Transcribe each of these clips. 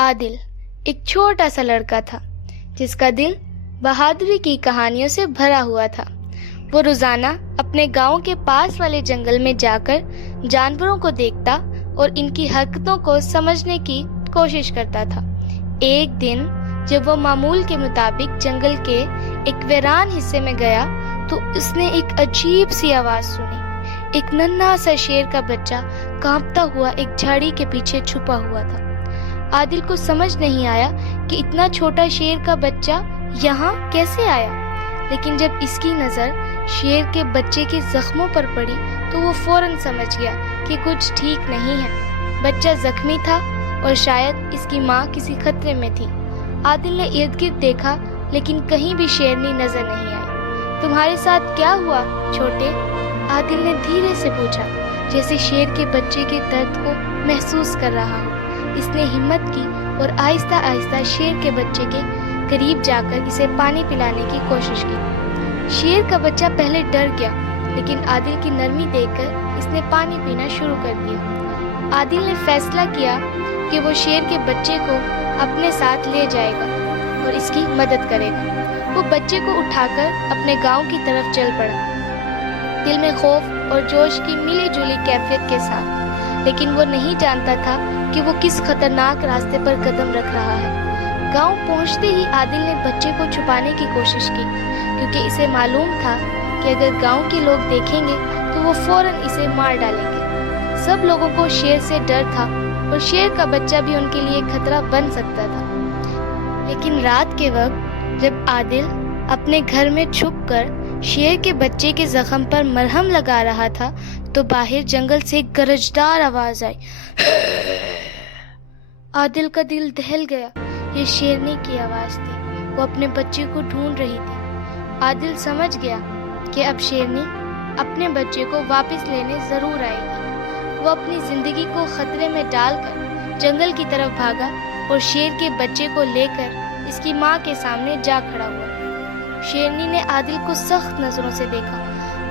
عادل ایک چھوٹا سا لڑکا تھا جس کا دل بہادری کی کہانیوں سے بھرا ہوا تھا۔ وہ روزانہ اپنے گاؤں کے پاس والے جنگل میں جا کر جانوروں کو دیکھتا اور ان کی حرکتوں کو سمجھنے کی کوشش کرتا تھا۔ ایک دن جب وہ معمول کے مطابق جنگل کے ایک ویران حصے میں گیا تو اس نے ایک عجیب سی آواز سنی۔ ایک ننھا سا شیر کا بچہ کانپتا ہوا ایک جھاڑی کے پیچھے چھپا ہوا تھا۔ عادل کو سمجھ نہیں آیا کہ اتنا چھوٹا شیر کا بچہ یہاں کیسے آیا، لیکن جب اس کی نظر شیر کے بچے کے زخموں پر پڑی تو وہ فوراً سمجھ گیا کہ کچھ ٹھیک نہیں ہے۔ بچہ زخمی تھا اور شاید اس کی ماں کسی خطرے میں تھی۔ عادل نے ارد گرد دیکھا لیکن کہیں بھی شیرنی نظر نہیں آئی۔ تمہارے ساتھ کیا ہوا چھوٹے؟ عادل نے دھیرے سے پوچھا، جیسے شیر کے بچے کے درد کو محسوس کر رہا ہو۔ اس نے ہمت کی اور آہستہ آہستہ شیر کے بچے کے قریب جا کر اسے پانی پلانے کی کوشش کی۔ شیر کا بچہ پہلے ڈر گیا لیکن عادل کی نرمی دیکھ کر اس نے پانی پینا شروع کر دیا۔ عادل نے فیصلہ کیا کہ وہ شیر کے بچے کو اپنے ساتھ لے جائے گا اور اس کی مدد کرے گا۔ وہ بچے کو اٹھا کر اپنے گاؤں کی طرف چل پڑا، دل میں خوف اور جوش کی ملی جلی کیفیت کے ساتھ، لیکن وہ نہیں جانتا تھا کہ وہ کس خطرناک راستے پر قدم رکھ رہا ہے۔ گاؤں پہنچتے ہی عادل نے بچے کو چھپانے کی کوشش کی، کیونکہ اسے معلوم تھا کہ اگر گاؤں کے لوگ دیکھیں گے تو وہ فوراً اسے مار ڈالیں گے۔ سب لوگوں کو شیر سے ڈر تھا اور شیر کا بچہ بھی ان کے لیے خطرہ بن سکتا تھا۔ لیکن رات کے وقت جب عادل اپنے گھر میں چھپ کر شیر کے بچے کے زخم پر مرہم لگا رہا تھا تو باہر جنگل سے ایک گرجدار آواز آئی۔ عادل کا دل دہل گیا۔ یہ شیرنی کی آواز تھی، وہ اپنے بچے کو ڈھونڈ رہی تھی۔ عادل سمجھ گیا کہ اب شیرنی اپنے بچے کو واپس لینے ضرور آئے گی۔ وہ اپنی زندگی کو خطرے میں ڈال کر جنگل کی طرف بھاگا اور شیر کے بچے کو لے کر اس کی ماں کے سامنے جا کھڑا ہوا۔ شیرنی نے عادل کو سخت نظروں سے دیکھا۔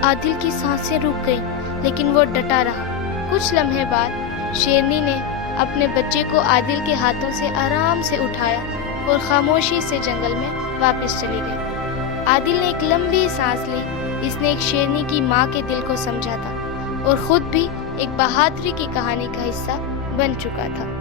عادل کی سانسیں رک گئیں لیکن وہ ڈٹا رہا۔ کچھ لمحے بعد شیرنی نے اپنے بچے کو عادل کے ہاتھوں سے آرام سے اٹھایا اور خاموشی سے جنگل میں واپس چلی گئی۔ عادل نے ایک لمبی سانس لی۔ اس نے ایک شیرنی کی ماں کے دل کو سمجھا تھا اور خود بھی ایک بہادری کی کہانی کا حصہ بن چکا تھا۔